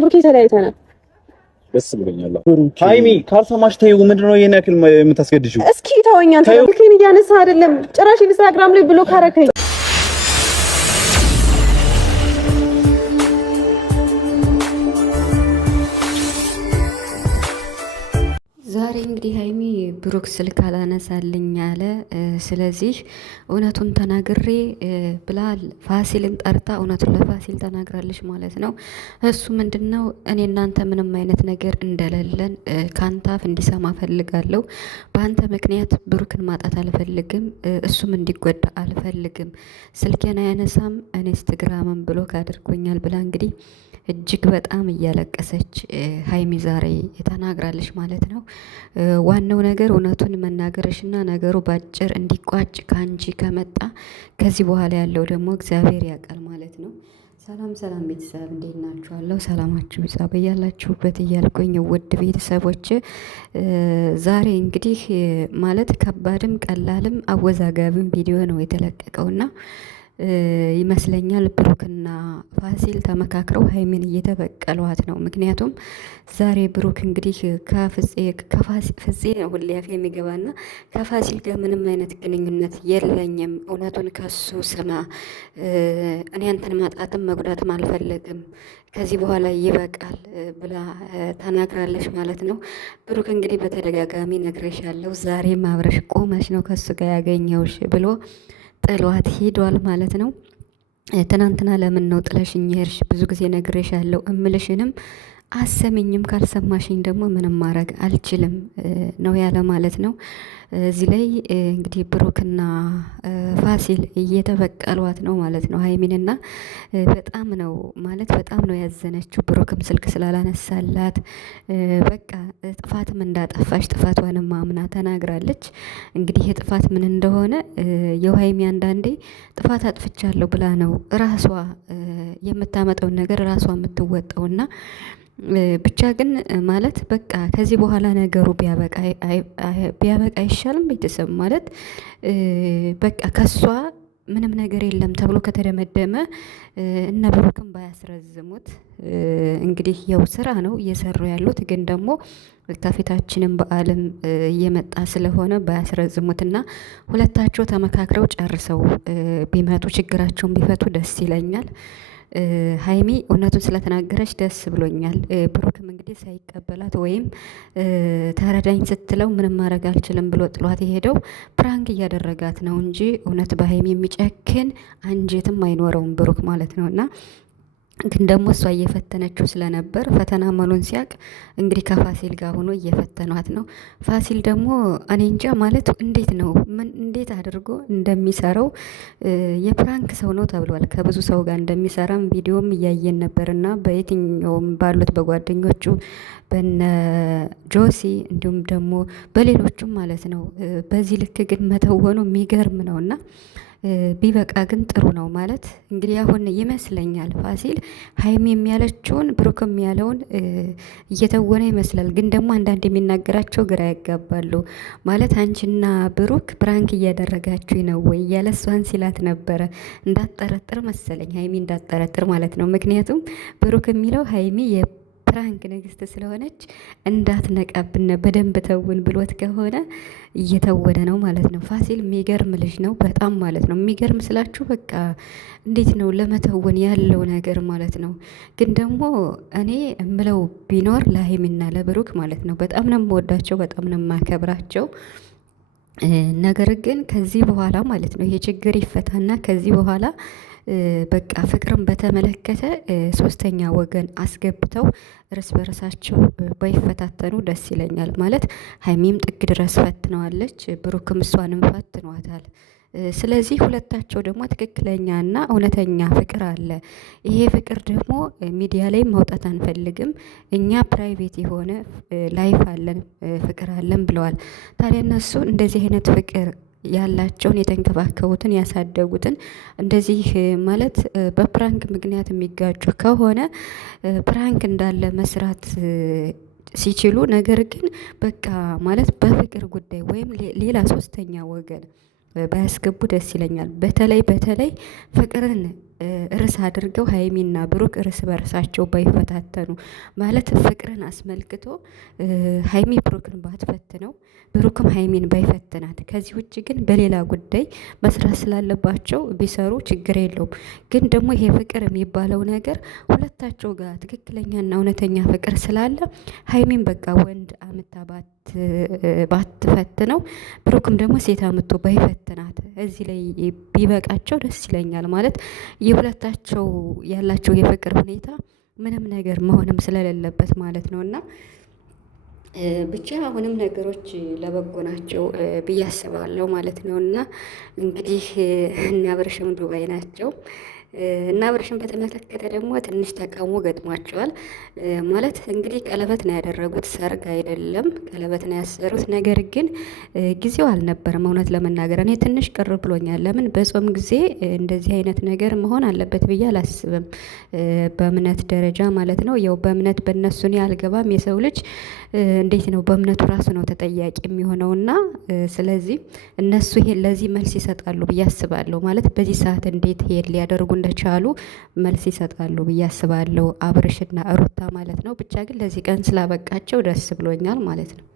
ብሩኬ ተለያይተናል። ደስ ብሎኛል። ሃይሚ ካልሰማሽ ተይው። ምንድነው ይሄን ያክል የምታስገድጂው? እስኪ ተወኝ። አንተ ብሩኬን እያነሳ አይደለም ጭራሽ ኢንስታግራም ላይ ብሎክ አደረከኝ። ዛሬ እንግዲህ ሃይሚ ብሩክ ስልክ አላነሳልኝ አለ። ስለዚህ እውነቱን ተናግሬ ብላ ፋሲልን ጠርታ እውነቱን ለፋሲል ተናግራለች ማለት ነው። እሱ ምንድነው እኔ እናንተ ምንም አይነት ነገር እንደሌለን ካንተ አፍ እንዲሰማ ፈልጋለሁ። በአንተ ምክንያት ብሩክን ማጣት አልፈልግም፣ እሱም እንዲጎዳ አልፈልግም። ስልኬን አያነሳም፣ ኢንስታግራምን ብሎክ አድርጎኛል ብላ እንግዲህ እጅግ በጣም እያለቀሰች ሃይሚ ዛሬ ተናግራለች ማለት ነው። ዋናው ነገር እውነቱን መናገርሽና ነገሩ ባጭር እንዲቋጭ ከአንቺ ከመጣ ከዚህ በኋላ ያለው ደግሞ እግዚአብሔር ያውቃል ማለት ነው። ሰላም ሰላም ቤተሰብ እንዴት ናችኋለሁ? ሰላማችሁ ይብዛ በያላችሁበት እያልኩኝ ውድ ቤተሰቦች ዛሬ እንግዲህ ማለት ከባድም ቀላልም አወዛጋቢም ቪዲዮ ነው የተለቀቀውና ይመስለኛል ብሩክና ፋሲል ተመካክረው ሃይሚን እየተበቀሏት ነው። ምክንያቱም ዛሬ ብሩክ እንግዲህ ከፍፄ ነው ሁሌ አፍ የሚገባና ከፋሲል ጋር ምንም አይነት ግንኙነት የለኝም፣ እውነቱን ከሱ ስማ፣ እኔ አንተን ማጣትም መጉዳትም አልፈለግም፣ ከዚህ በኋላ ይበቃል ብላ ተናግራለች ማለት ነው። ብሩክ እንግዲህ በተደጋጋሚ ነግሬሻለሁ፣ ዛሬም አብረሽ ቆመሽ ነው ከሱ ጋር ያገኘውሽ ብሎ ጥሏት ሄዷል ማለት ነው። ትናንትና ለምን ነው ጥለሽኝ ሄድሽ? ብዙ ጊዜ ነግሬሻለሁ፣ እምልሽንም አሰሚኝም፣ ካልሰማሽኝ ደግሞ ምንም ማድረግ አልችልም ነው ያለ ማለት ነው። እዚህ ላይ እንግዲህ ብሩክና ፋሲል እየተበቀሏት ነው ማለት ነው ሃይሚንና በጣም ነው ማለት በጣም ነው ያዘነችው። ብሩክም ስልክ ስላላነሳላት በቃ ጥፋትም እንዳጠፋች ጥፋቷንም አምና ተናግራለች። እንግዲህ የጥፋት ምን እንደሆነ የሃይሚ አንዳንዴ ጥፋት አጥፍቻለሁ ብላ ነው ራሷ የምታመጣውን ነገር ራሷ የምትወጣውና ብቻ ግን ማለት በቃ ከዚህ በኋላ ነገሩ ቢያበቃ አይሻልም? ቤተሰብ ማለት በቃ ከሷ ምንም ነገር የለም ተብሎ ከተደመደመ እነ ብሩክም ባያስረዝሙት እንግዲህ ያው ስራ ነው እየሰሩ ያሉት። ግን ደግሞ ከፊታችንም በዓልም እየመጣ ስለሆነ ባያስረዝሙትና ሁለታቸው ተመካክረው ጨርሰው ቢመጡ ችግራቸውን ቢፈቱ ደስ ይለኛል። ሃይሚ እውነቱን ስለተናገረች ደስ ብሎኛል። ብሩክም እንግዲህ ሳይቀበላት ወይም ተረዳኝ ስትለው ምንም ማድረግ አልችልም ብሎ ጥሏት የሄደው ፕራንክ እያደረጋት ነው እንጂ እውነት በሃይሚ የሚጨክን አንጀትም አይኖረውም ብሩክ ማለት ነው። እና ግን ደግሞ እሷ እየፈተነችው ስለነበር ፈተና መሉን ሲያቅ እንግዲህ ከፋሲል ጋር ሆኖ እየፈተኗት ነው። ፋሲል ደግሞ እኔ እንጃ ማለት እንዴት ነው እንዴት አድርጎ እንደሚሰራው የፕራንክ ሰው ነው ተብሏል። ከብዙ ሰው ጋር እንደሚሰራም ቪዲዮም እያየን ነበርና በየትኛውም ባሉት በጓደኞቹ በነ ጆሲ እንዲሁም ደግሞ በሌሎቹም ማለት ነው። በዚህ ልክ ግን መተወኑ የሚገርም ነውና ቢበቃ ግን ጥሩ ነው ማለት እንግዲህ አሁን ይመስለኛል ፋሲል ሃይሚ የሚያለችውን ብሩክም ያለውን እየተወነ ይመስላል። ግን ደግሞ አንዳንድ የሚናገራቸው ግራ ያጋባሉ ማለት አንቺና ብሩክ ፕራንክ እያደረጋችሁ ነው ወይ እያለ እሷን ሲላት ነበረ። እንዳጠረጥር መሰለኝ ሃይሚ እንዳጠረጥር ማለት ነው። ምክንያቱም ብሩክ የሚለው ሃይሚ ፕራንክ ንግስት ስለሆነች እንዳትነቃብን በደንብ ተውን ብሎት ከሆነ እየተወነ ነው ማለት ነው። ፋሲል የሚገርም ልጅ ነው በጣም ማለት ነው። የሚገርም ስላችሁ በቃ እንዴት ነው ለመተወን ያለው ነገር ማለት ነው። ግን ደግሞ እኔ እምለው ቢኖር ለሃይሚና ለብሩክ ማለት ነው በጣም ነው የምወዳቸው፣ በጣም ነው የማከብራቸው። ነገር ግን ከዚህ በኋላ ማለት ነው ይሄ ችግር ይፈታና ከዚህ በኋላ በቃ ፍቅርን በተመለከተ ሶስተኛ ወገን አስገብተው እርስ በርሳቸው ባይፈታተኑ ደስ ይለኛል። ማለት ሃይሚም ጥግ ድረስ ፈትነዋለች፣ ብሩክም እሷንም ፈትኗታል። ስለዚህ ሁለታቸው ደግሞ ትክክለኛና እውነተኛ ፍቅር አለ። ይሄ ፍቅር ደግሞ ሚዲያ ላይ ማውጣት አንፈልግም፣ እኛ ፕራይቬት የሆነ ላይፍ አለን፣ ፍቅር አለን ብለዋል። ታዲያ እነሱ እንደዚህ አይነት ፍቅር ያላቸውን የተንከባከቡትን ያሳደጉትን እንደዚህ ማለት በፕራንክ ምክንያት የሚጋጩ ከሆነ ፕራንክ እንዳለ መስራት ሲችሉ፣ ነገር ግን በቃ ማለት በፍቅር ጉዳይ ወይም ሌላ ሶስተኛ ወገን ባያስገቡ ደስ ይለኛል። በተለይ ፍቅርን ርዕስ አድርገው ሀይሚና ብሩክ እርስ በርሳቸው ባይፈታተኑ ማለት ፍቅርን አስመልክቶ ሀይሚ ብሩክን ባትፈትነው ብሩክም ሀይሚን ባይፈትናት። ከዚህ ውጭ ግን በሌላ ጉዳይ መስራት ስላለባቸው ቢሰሩ ችግር የለውም። ግን ደግሞ ይሄ ፍቅር የሚባለው ነገር ሁለታቸው ጋር ትክክለኛና እውነተኛ ፍቅር ስላለ ሀይሚን በቃ ወንድ አምታ ባትፈትነው ብሩክም ደግሞ ሴት አምቶ ባይፈትናት እዚህ ላይ ቢበቃቸው ደስ ይለኛል። ማለት የሁለታቸው ያላቸው የፍቅር ሁኔታ ምንም ነገር መሆንም ስለሌለበት ማለት ነው። እና ብቻ አሁንም ነገሮች ለበጎ ናቸው ብዬ አስባለሁ ማለት ነው። እና እንግዲህ እነ አብርሽም ዱባይ ናቸው እና አብርሽን በተመለከተ ደግሞ ትንሽ ተቃውሞ ገጥሟቸዋል። ማለት እንግዲህ ቀለበት ነው ያደረጉት፣ ሰርግ አይደለም። ቀለበት ነው ያሰሩት። ነገር ግን ጊዜው አልነበረም። እውነት ለመናገር እኔ ትንሽ ቅር ብሎኛል። ለምን በጾም ጊዜ እንደዚህ አይነት ነገር መሆን አለበት ብዬ አላስብም። በእምነት ደረጃ ማለት ነው። ያው በእምነት በእነሱ እኔ አልገባም። የሰው ልጅ እንዴት ነው በእምነቱ ራሱ ነው ተጠያቂ የሚሆነውና ስለዚህ እነሱ ይሄ ለዚህ መልስ ይሰጣሉ ብዬ አስባለሁ። ማለት በዚህ ሰዓት እንዴት ይሄ ሊያደርጉ እንደቻሉ መልስ ይሰጣሉ ብዬ አስባለሁ። አብርሽና ሩታ ማለት ነው። ብቻ ግን ለዚህ ቀን ስላበቃቸው ደስ ብሎኛል ማለት ነው።